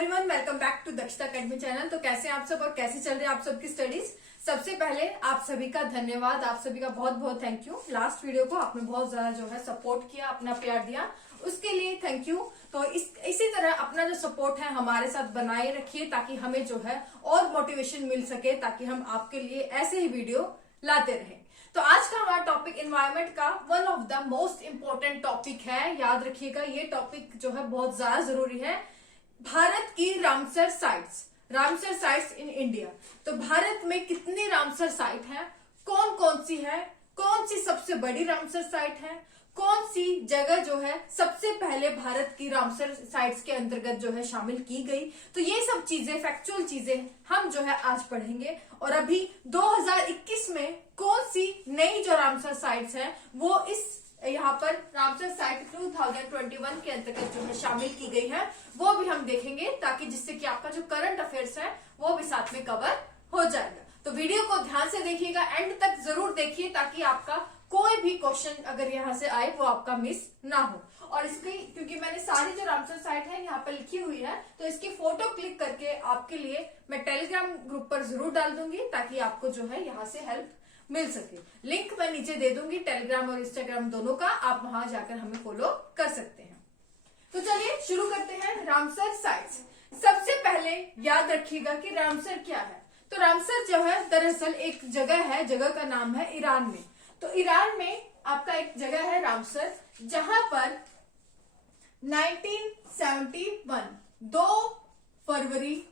Everyone, welcome back to दक्षता academy channel. तो कैसे हैं आप सब और कैसे चल रही है आप सबकी स्टडीज। सबसे पहले आप सभी का धन्यवाद, आप सभी का बहुत बहुत थैंक यू। लास्ट वीडियो को आपने बहुत ज्यादा जो है सपोर्ट किया, अपना प्यार दिया, उसके लिए थैंक यू। तो इसी तरह अपना जो सपोर्ट है हमारे साथ बनाए रखिए ताकि हमें जो है और मोटिवेशन मिल सके, ताकि हम आपके लिए ऐसे ही वीडियो लाते रहें। तो आज का हमारा टॉपिक एनवायरनमेंट का one of the most important topic है। याद रखिएगा, ये टॉपिक जो है बहुत ज्यादा जरूरी है। भारत की रामसर साइट्स इन इंडिया। तो भारत में कितनी रामसर साइट है, कौन कौन सी है, कौन सी सबसे बड़ी रामसर साइट है, कौन सी जगह जो है सबसे पहले भारत की रामसर साइट्स के अंतर्गत जो है शामिल की गई। तो ये सब चीजें, फैक्चुअल चीजें हम जो है आज पढ़ेंगे। और अभी 2021 में कौन सी नई जो रामसर साइट्स है वो इस यहाँ पर रामसर साइट 2021 के अंतर्गत जो है शामिल की गई है, वो भी हम देखेंगे, ताकि जिससे कि आपका जो करंट अफेयर्स है वो भी साथ में कवर हो जाएगा। तो वीडियो को ध्यान से देखिएगा, एंड तक जरूर देखिए, ताकि आपका कोई भी क्वेश्चन अगर यहाँ से आए वो आपका मिस ना हो। और इसकी, क्योंकि मैंने सारी जो रामसर साइट है यहाँ पर लिखी हुई है, तो इसकी फोटो क्लिक करके आपके लिए मैं टेलीग्राम ग्रुप पर जरूर डाल दूंगी, ताकि आपको जो है यहाँ से हेल्प मिल सके। लिंक मैं नीचे दे दूंगी, टेलीग्राम और इंस्टाग्राम दोनों का, आप वहां जाकर हमें फॉलो कर सकते हैं। तो चलिए शुरू करते हैं रामसर साइट्स। सबसे पहले याद रखिएगा कि रामसर क्या है। तो रामसर जो है दरअसल एक जगह है, जगह का नाम है ईरान में। तो ईरान में आपका एक जगह है रामसर, जहां पर 1971 2 फरवरी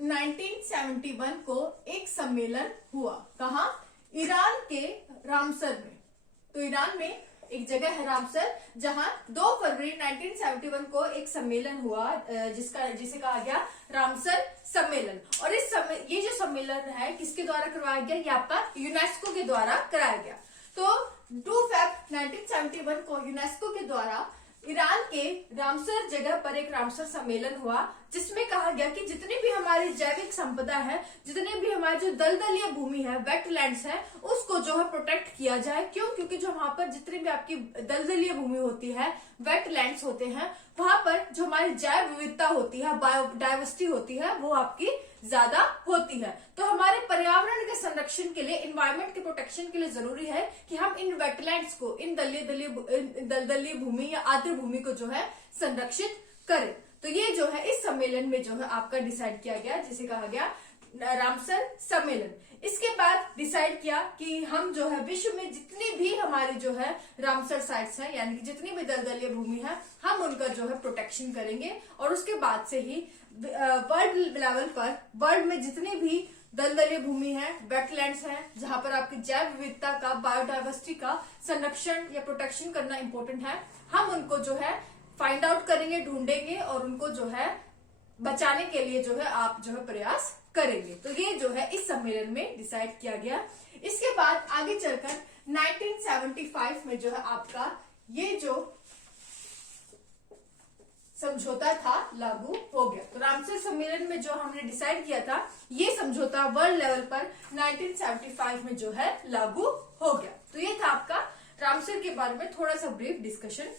1971 को एक सम्मेलन हुआ। कहा? ईरान के रामसर में। तो ईरान में एक जगह है रामसर, जहां 2 फरवरी 1971 को एक सम्मेलन हुआ, जिसे कहा गया रामसर सम्मेलन। और ये जो सम्मेलन है किसके द्वारा करवाया गया? ये आपका यूनेस्को के द्वारा कराया गया। तो 2 फरवरी 1971 को यूनेस्को के द्वारा ईरान के रामसर जगह पर एक रामसर सम्मेलन हुआ, जिसमें कहा गया कि जितनी भी हमारी जैविक संपदा है, जितने भी हमारी जो दलदलीय भूमि है, वेटलैंड्स है, उसको जो है प्रोटेक्ट किया जाए। क्यों? क्योंकि जो वहां पर जितनी भी आपकी दलदलीय भूमि होती है, वेटलैंड्स होते हैं, वहां पर जो हमारी जैव विविधता होती है, बायोडाइवर्सिटी होती है, वो आपकी ज्यादा होती है। तो हमारे पर्यावरण के संरक्षण के लिए, एनवायरमेंट के प्रोटेक्शन के लिए जरूरी है कि हम इन वेटलैंड्स को, इन दलदलीय भूमि या आर्द्र भूमि को जो है संरक्षित करें। तो ये जो है इस सम्मेलन में जो है आपका डिसाइड किया गया, जिसे कहा गया रामसर सम्मेलन। इसके बाद डिसाइड किया कि हम जो है विश्व में जितनी भी हमारी जो है रामसर साइट्स हैं, यानी कि जितनी भी दलदलीय भूमि है, हम उनका जो है प्रोटेक्शन करेंगे। और उसके बाद से ही वर्ल्ड लेवल पर, वर्ल्ड में जितनी भी दलदलीय भूमि है, वेटलैंड्स हैं, जहां पर आपकी जैव विविधता का, बायोडाइवर्सिटी का संरक्षण या प्रोटेक्शन करना इंपॉर्टेंट है, हम उनको जो है फाइंड आउट करेंगे, ढूंढेंगे, और उनको जो है बचाने के लिए जो है आप जो है प्रयास करेंगे। तो ये जो है इस सम्मेलन में डिसाइड किया गया। इसके बाद आगे चलकर 1975 में जो है आपका ये जो समझौता था लागू हो गया। तो रामसर सम्मेलन में जो हमने डिसाइड किया था, ये समझौता वर्ल्ड लेवल पर 1975 में जो है लागू हो गया। तो ये था आपका रामसर के बारे में थोड़ा सा ब्रीफ डिस्कशन।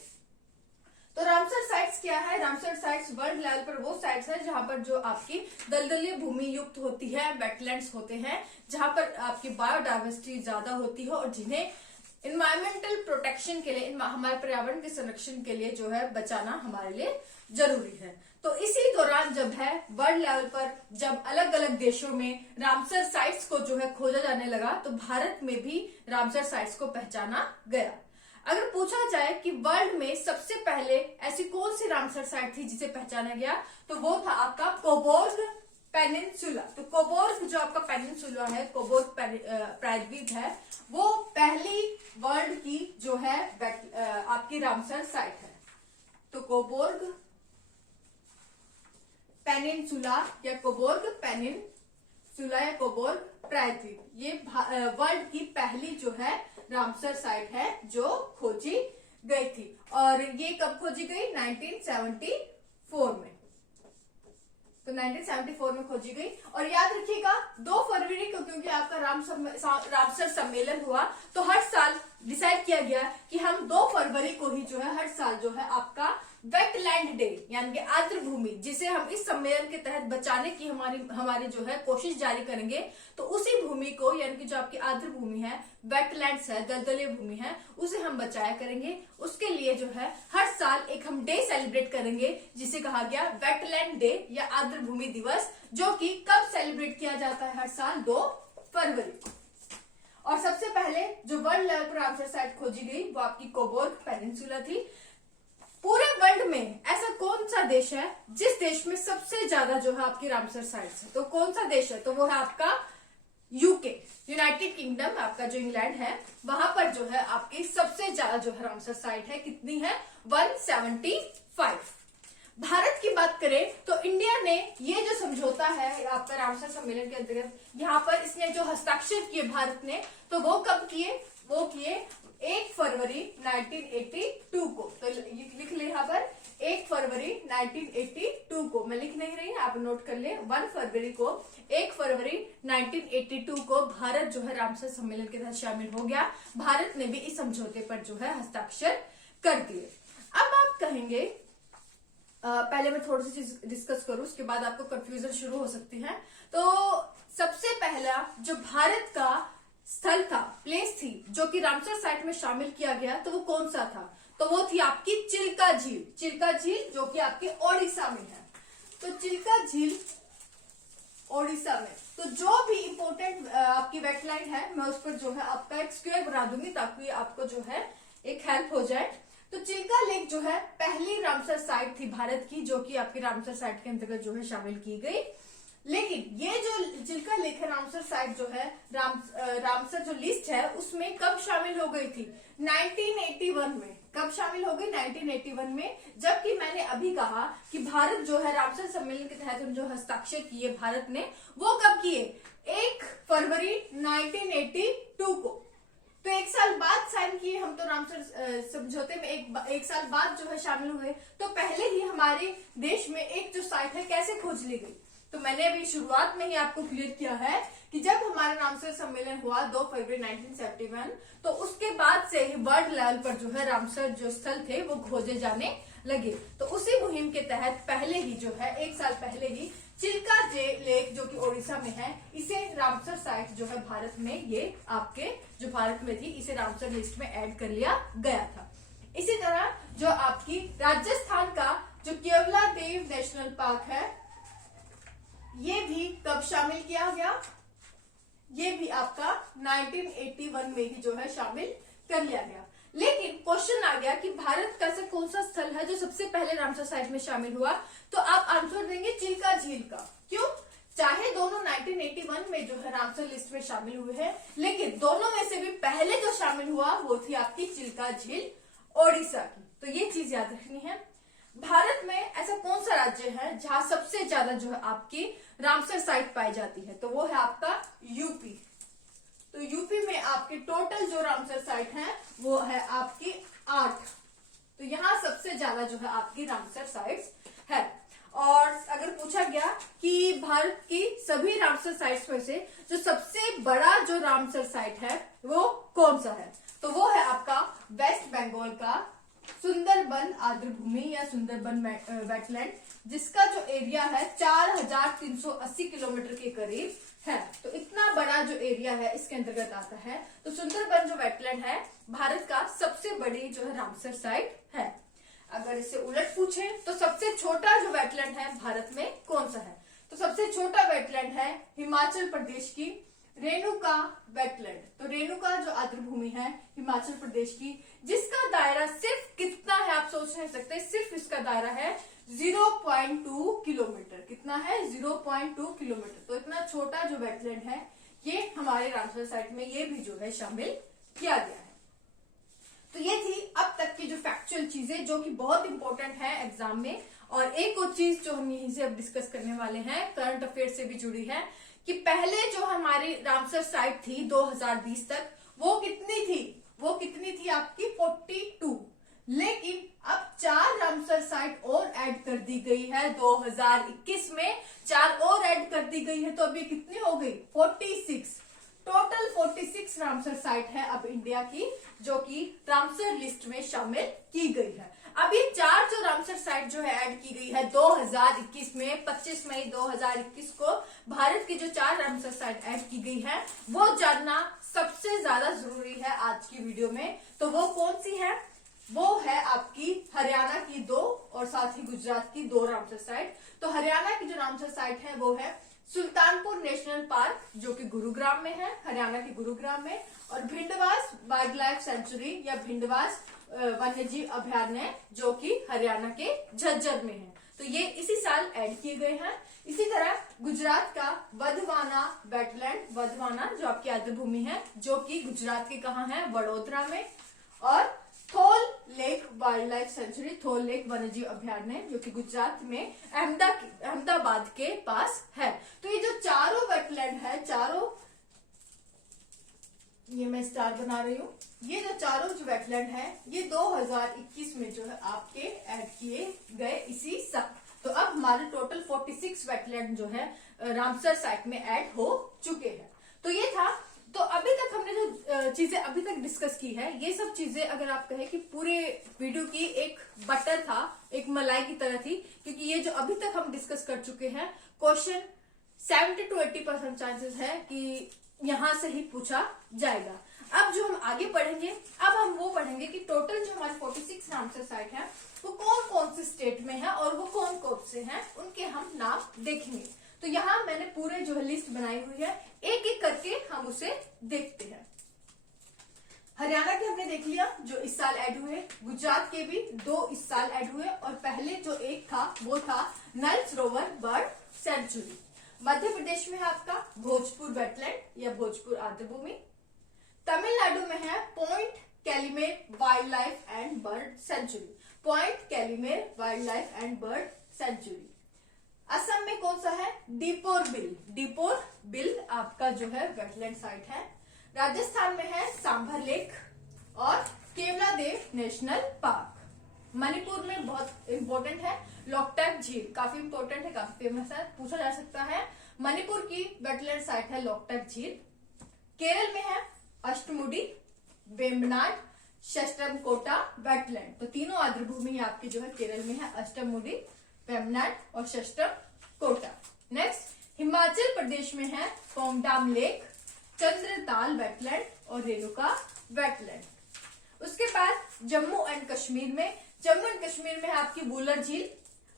तो रामसर साइट्स क्या है? रामसर साइट्स वर्ल्ड लेवल पर वो साइट्स है जहां पर जो आपकी दलदलीय भूमि युक्त होती है, वेटलैंड्स होते हैं, जहां पर आपकी बायोडाइवर्सिटी ज्यादा होती है, और जिन्हें इन्वायरमेंटल प्रोटेक्शन के लिए, हमारे पर्यावरण के संरक्षण के लिए जो है बचाना हमारे लिए जरूरी है। तो इसी दौरान जब है वर्ल्ड लेवल पर, जब अलग अलग देशों में रामसर साइट्स को जो है खोजा जाने लगा, तो भारत में भी रामसर साइट्स को पहचाना गया। अगर पूछा जाए कि वर्ल्ड में सबसे पहले ऐसी कौन सी रामसर साइट थी जिसे पहचाना गया, तो वो था आपका कोबोर्ग पेनिनसुला। तो कोबोर्ग जो आपका पेनिनसुला है, कोबोर्ग प्रायद्वीप है, वो पहली वर्ल्ड की जो है आपकी रामसर साइट है। तो कोबोर्ग पेनिनसुला या कोबोर्ग पेनिनसुला या कोबोर्ग प्रायद्वीप, ये वर्ल्ड की पहली जो है रामसर साइट है जो खोजी गई थी। और ये कब खोजी गई? 1974 में। तो 1974 में खोजी गई। और याद रखिएगा 2 फरवरी को, क्योंकि आपका रामसर सम्मेलन हुआ, तो हर साल डिसाइड किया गया कि हम 2 फरवरी को ही जो है हर साल जो है आपका वेटलैंड वेटलैंड डे यानी कि आर्द्र भूमि, जिसे हम इस सम्मेलन के तहत बचाने की हमारी जो है कोशिश जारी करेंगे, तो उसी भूमि को यानी कि जो आपकी आर्द्र भूमि है, वेटलैंड्स है, दलदलीय भूमि है, उसे हम बचाया करेंगे। उसके लिए जो है हर साल एक हम डे सेलिब्रेट करेंगे जिसे कहा गया वेटलैंड डे या आर्द्र भूमि दिवस, जो कि कब सेलिब्रेट किया जाता है? हर साल 2 फरवरी को। और सबसे पहले जो वर्ल्ड लेवल पर रामसर साइट खोजी गई वो आपकी कोबोर्ग पेनिनसुला थी। पूरे वर्ल्ड में ऐसा कौन सा देश है जिस देश में सबसे ज्यादा जो है आपकी रामसर साइट्स है? तो कौन सा देश है? तो वो है आपका यूके, यूनाइटेड किंगडम, आपका जो इंग्लैंड है, वहां पर जो है आपकी सबसे ज्यादा जो है रामसर साइट है। कितनी है? 175। भारत की बात करें तो इंडिया ने ये जो समझौता है आपका रामसर सम्मेलन के अंतर्गत, यहाँ पर इसने जो हस्ताक्षर किए भारत ने, तो वो कब किए? वो किए 1 फरवरी 1982 को। तो लिख ले यहाँ पर 1 फरवरी 1982 को, मैं लिख नहीं रही, आप नोट कर ले। 1 फरवरी को, 1 फरवरी 1982 को भारत जो है रामसर सम्मेलन के तहत शामिल हो गया। भारत ने भी इस समझौते पर जो है हस्ताक्षर कर दिए। अब आप कहेंगे पहले मैं थोड़ी सी चीज डिस्कस करूं, उसके बाद आपको कंफ्यूजन शुरू हो सकती है। तो सबसे पहला जो भारत का स्थल था, प्लेस थी, जो कि रामसर साइट में शामिल किया गया, तो वो कौन सा था? तो वो थी आपकी चिल्का झील। चिल्का झील जो कि आपके ओडिशा में है। तो चिल्का झील ओडिशा में। तो जो भी इंपोर्टेंट आपकी वेटलैंड है, मैं उस पर जो है आपका एक स्क्वायर बना दूंगी ताकि आपको जो है एक हेल्प हो जाए। तो चिल्का लेक जो है पहली रामसर साइट थी भारत की, जो कि आपकी रामसर साइट के अंतर्गत जो है शामिल की गई। लेकिन ये जो चिल्का लेक है, रामसर साइट जो है, रामसर जो लिस्ट है उसमें कब शामिल हो गई थी? 1981 में। कब शामिल हो गई? 1981 में। जबकि मैंने अभी कहा कि भारत जो है रामसर सम्मेलन के तहत जो हस्ताक्षर किए भारत ने, वो कब किए? 1 फरवरी 1982 को। तो 1 साल बाद साइन किए हम। तो रामसर समझौते में एक साल बाद जो है शामिल हुए। तो पहले ही हमारे देश में एक जो साइट है कैसे खोज ली गई? तो मैंने अभी शुरुआत में ही आपको क्लियर किया है कि जब हमारा रामसर सम्मेलन हुआ 2 फरवरी 1971, तो उसके बाद से ही वर्ल्ड लेवल पर जो है रामसर जो स्थल थे वो खोजे जाने लगे। तो उसी मुहिम के तहत पहले ही जो है 1 साल पहले ही चिल्का लेक जो कि ओडिशा में है, इसे रामसर साइट जो है भारत में, ये आपके जो भारत में थी, इसे रामसर लिस्ट में ऐड कर लिया गया था। इसी तरह जो आपकी राजस्थान का जो केवलादेव नेशनल पार्क है, ये भी कब शामिल किया गया? ये भी आपका 1981 में ही जो है शामिल कर लिया गया। लेकिन क्वेश्चन आ गया कि भारत का ऐसा कौन सा स्थल है जो सबसे पहले रामसर साइट में शामिल हुआ? तो आप आंसर देंगे चिल्का झील का। क्यों? चाहे दोनों 1981 में जो है रामसर लिस्ट में शामिल हुए हैं, लेकिन दोनों में से भी पहले जो शामिल हुआ वो थी आपकी चिल्का झील ओडिशा की। तो ये चीज याद रखनी है। भारत में ऐसा कौन सा राज्य है जहां सबसे ज्यादा जो है आपकी रामसर साइट पाई जाती है? तो वो है आपका यूपी। तो यूपी में आपके टोटल जो रामसर साइट है वो है आपकी 8। तो यहाँ सबसे ज्यादा जो है आपकी रामसर साइट्स है। और अगर पूछा गया कि भारत की सभी रामसर साइट्स में से जो सबसे बड़ा जो रामसर साइट है वो कौन सा है? तो वो है आपका वेस्ट बंगाल का सुंदरबन आर्द्र भूमि या सुंदरबन वेटलैंड, जिसका जो एरिया है 4380 किलोमीटर के करीब है। तो इतना बड़ा जो एरिया है इसके अंतर्गत आता है। तो सुंदरबन जो वेटलैंड है भारत का सबसे बड़ी जो है रामसर साइट है। अगर इससे उलट पूछे तो सबसे छोटा जो वेटलैंड है भारत में कौन सा है? तो सबसे छोटा वेटलैंड है हिमाचल प्रदेश की रेणुका वेटलैंड। तो रेणुका जो आर्द्र भूमि है हिमाचल प्रदेश की, जिसका दायरा सिर्फ कितना है आप सोच नहीं सकते, सिर्फ इसका दायरा है 0.2 किलोमीटर। कितना है? 0.2 किलोमीटर। तो इतना छोटा जो वेटलैंड है ये हमारे रामसर साइट में ये भी जो है शामिल किया गया है। तो ये थी अब तक की जो फैक्चुअल चीजें जो कि बहुत इंपॉर्टेंट है एग्जाम में। और एक और चीज जो हम यहीं से अब डिस्कस करने वाले हैं, करंट अफेयर से भी जुड़ी है, कि पहले जो हमारी रामसर साइट थी 2020 तक, वो कितनी थी? वो कितनी थी आपकी? 42। लेकिन अब 4 रामसर साइट और ऐड कर दी गई है 2021 में, 4 और ऐड कर दी गई है। तो अभी कितनी हो गई? 46। टोटल 46 रामसर साइट है अब इंडिया की, जो कि रामसर लिस्ट में शामिल की गई है। अब ये 4 जो रामसर साइट जो है ऐड की गई है 2021 में, 25 मई 2021 को भारत की जो 4 रामसर साइट ऐड की गई है वो जानना सबसे ज्यादा जरूरी है आज की वीडियो में। तो वो कौन सी है? वो है आपकी हरियाणा की 2 और साथ ही गुजरात की 2 रामसर साइट। तो हरियाणा की जो रामसर साइट है वो है सुल्तानपुर नेशनल पार्क जो कि गुरुग्राम में है, हरियाणा के गुरुग्राम में, और भिंडवास वाइल्ड लाइफ सेंचुरी या भिंडवास वन्यजीव अभयारण्य जो कि हरियाणा के झज्जर में है। तो ये इसी साल ऐड किए गए हैं। इसी तरह गुजरात का वधवाना वेटलैंड, वधवाना जो आपकी आर्द्रभूमि है जो कि गुजरात के कहाँ है? वडोदरा में, और थोल लेक वाइल्ड लाइफ सेंचुरी, थोल लेक वन्यजीव अभयारण्य जो कि गुजरात में अहमदाबाद के पास है। तो ये जो चारों वेटलैंड है, चारों, ये मैं स्टार बना रही हूँ, ये जो चारों जो वेटलैंड है ये 2021 में जो है आपके ऐड किए गए इसी साल। तो अब हमारे टोटल 46 वेटलैंड जो है रामसर साइट में ऐड हो चुके हैं। तो ये था। तो अभी तक हमने जो चीजें अभी तक डिस्कस की है, ये सब चीजें अगर आप कहें कि पूरे वीडियो की एक बटर था, एक मलाई की तरह थी, क्योंकि ये जो अभी तक हम डिस्कस कर चुके हैं क्वेश्चन 70 to 80% चांसेस है कि यहां से ही पूछा जाएगा। अब जो हम आगे पढ़ेंगे, अब हम वो पढ़ेंगे कि टोटल जो हमारे 46 रामसर साइट है वो कौन कौन से स्टेट में है और वो कौन कौन से हैं, उनके हम नाम देखेंगे। तो यहाँ मैंने पूरे जो है लिस्ट बनाई हुई है, एक एक करके हम उसे देखते हैं। हरियाणा के हमने देख लिया जो इस साल ऐड हुए, गुजरात के भी 2 इस साल ऐड हुए, और पहले जो एक था वो था नल सरोवर बर्ड सेंचुरी। मध्य प्रदेश में है आपका भोजपुर वेटलैंड या भोजपुर आर्द्रभूमि। तमिलनाडु में है point Calimere wild life and bird sanctuary, point Calimere wild life and bird sanctuary. Assam में कौन सा है? दीपोर बिल, दीपोर बिल आपका जो है वेटलैंड साइट है। राजस्थान में है सांभर लेक और केवलादेव नेशनल पार्क। मणिपुर में बहुत इंपॉर्टेंट है लोकटक झील, काफी इंपॉर्टेंट है, काफी फेमस है, पूछा जा सकता है। मणिपुर की वेटलैंड साइट है लोकटक झील। केरल में है अष्टमुडी, वेम्बनाड, शस्त्रमकोटा वेटलैंड। तो तीनों आर्द्रभूमि आपकी जो है केरल में है, अष्टमुडी, वेम्बनाड और शस्त्रमकोटा। नेक्स्ट हिमाचल प्रदेश में है पोंगडाम लेक, चंद्रताल वेटलैंड और रेणुका वेटलैंड। उसके बाद जम्मू एंड कश्मीर में, जम्मू एंड कश्मीर में है आपकी वुलर झील,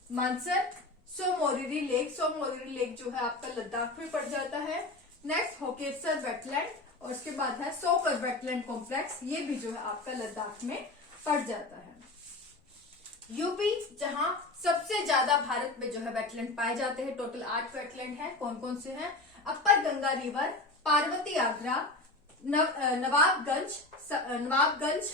मानसर, सोमोरिरी लेक, सोमोरिरी लेक जो है आपका लद्दाख में पड़ जाता है। नेक्स्ट होकेसर वेटलैंड, और उसके बाद है सोकर वेटलैंड कॉम्प्लेक्स, ये भी जो है आपका लद्दाख में पड़ जाता है। यूपी जहां सबसे ज्यादा भारत में जो है वेटलैंड पाए जाते हैं, टोटल 8 वेटलैंड है। कौन कौन से हैं? Upper Ganga river, Parvati Agra, Nawabganj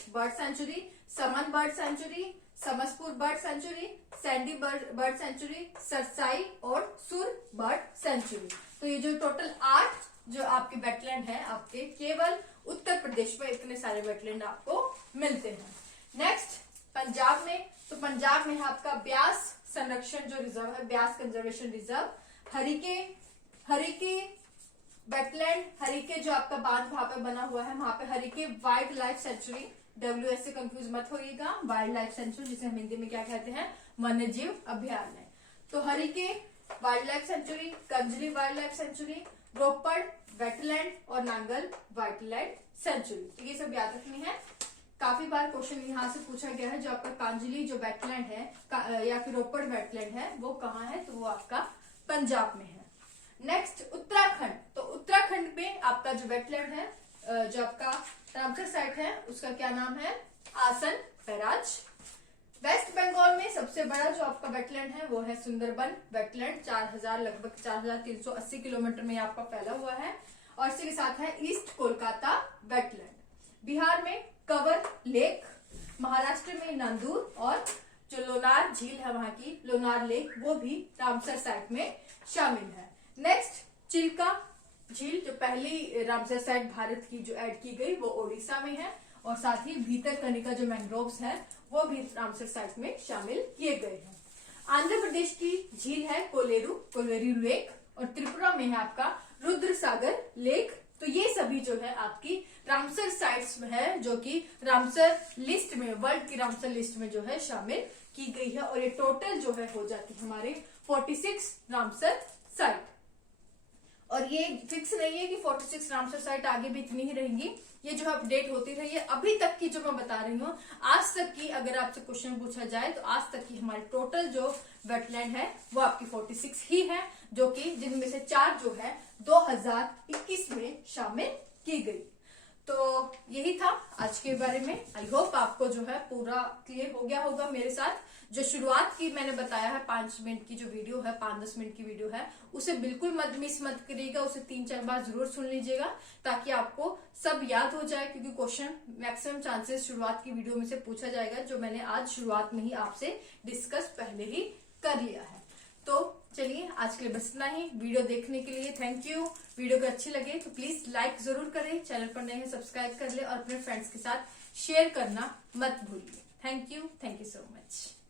bird sanctuary, Saman bird sanctuary, Samaspur bird sanctuary, Sandi bird sanctuary, Sarsai और सुर बर्ड सेंचुरी। तो ये जो टोटल 8 जो आपके वेटलैंड है, आपके केवल उत्तर प्रदेश में इतने सारे वेटलैंड आपको मिलते हैं। नेक्स्ट पंजाब में, तो पंजाब में है आपका ब्यास संरक्षण जो रिजर्व है, Beas conservation reserve, Harike wetland, Harike जो आपका बांध वहां पे बना हुआ है, वहां पे Harike wild life sanctuary, WS से कंफ्यूज मत होइएगा, वाइल्ड लाइफ सेंचुरी जिसे हम हिंदी में क्या कहते हैं? वन्यजीव अभयारण्य। तो Harike wild life sanctuary, कंजली wild life sanctuary, रोपड़ वेटलैंड और नांगल वाइल्ड लाइफ सेंचुरी। तो ये सब याद रखनी है, काफी बार क्वेश्चन यहाँ से पूछा गया है। जो आपका कांजली जो वेटलैंड है या फिर रोपड़ वेटलैंड है वो कहाँ है? तो वो आपका पंजाब में है। नेक्स्ट उत्तराखंड, तो उत्तराखंड में आपका जो वेटलैंड है, जो आपका रामसर साइट है, उसका क्या नाम है? आसन बैराज। वेस्ट बंगाल में सबसे बड़ा जो आपका वेटलैंड है वो है सुंदरबन वेटलैंड, 4000 लगभग 4380 किलोमीटर में आपका फैला हुआ है, और इसी के साथ है ईस्ट कोलकाता वेटलैंड। बिहार में कंवर लेक, महाराष्ट्र में नांदूर, और जो लोनार झील है वहां की लोनार लेक वो भी रामसर साइट में शामिल है। नेक्स्ट चिल्का झील, जो पहली रामसर साइट भारत की जो ऐड की गई वो ओडिशा में है, और साथ ही भीतरकनिका जो मैंग्रोव्स है वो भी रामसर साइट में शामिल किए गए हैं। आंध्र प्रदेश की झील है कोलेरू लेक, और त्रिपुरा में है आपका रुद्र सागर लेक तो ये सभी जो है आपकी रामसर साइट्स में है, जो कि रामसर लिस्ट में, वर्ल्ड की रामसर लिस्ट में जो है शामिल की गई है। और ये टोटल जो है हो जाती है हमारे 46 रामसर साइट। और ये फिक्स नहीं है कि 46 रामसर साइट आगे भी इतनी ही रहेंगी, ये जो है अपडेट होती रही है। अभी तक की जो मैं बता रही हूँ, आज तक की अगर आपसे क्वेश्चन पूछा जाए तो आज तक की हमारी टोटल जो वेटलैंड है वो आपकी 46 ही है, जो कि जिनमें से 4 जो है 2021 में शामिल की गई। तो यही था आज के बारे में। आई होप आपको जो है पूरा क्लियर हो गया होगा। मेरे साथ जो शुरुआत की मैंने बताया है 5 मिनट की जो वीडियो है, 5-10 मिनट की वीडियो है, उसे बिल्कुल मत मिस मत करिएगा, उसे 3-4 बार जरूर सुन लीजिएगा ताकि आपको सब याद हो जाए, क्योंकि क्वेश्चन मैक्सिमम चांसेस शुरुआत की वीडियो में से पूछा जाएगा, जो मैंने आज शुरुआत में ही आपसे डिस्कस पहले ही कर लिया है। तो चलिए आज के लिए बस इतना ही। वीडियो देखने के लिए थैंक यू। वीडियो को अच्छी लगे तो प्लीज लाइक जरूर करें, चैनल पर नए हैं सब्सक्राइब कर ले और अपने फ्रेंड्स के साथ शेयर करना मत भूलिए। Thank you so much.